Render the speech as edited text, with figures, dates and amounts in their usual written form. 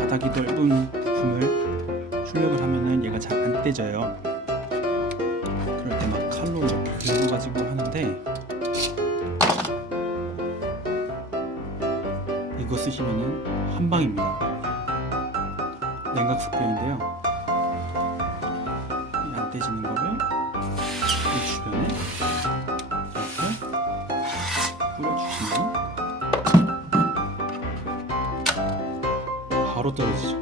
바닥이 넓은 부품을 출력을 하면은 얘가 잘 안 떼져요. 그럴 때 막 칼로 이렇게 긁어가지고 하는데, 이거 쓰시면은 한 방입니다. 냉각 스프레이인데요. 안 떼지는 거를 이 주변에 이렇게 뿌려주시면 바로 떨어지죠.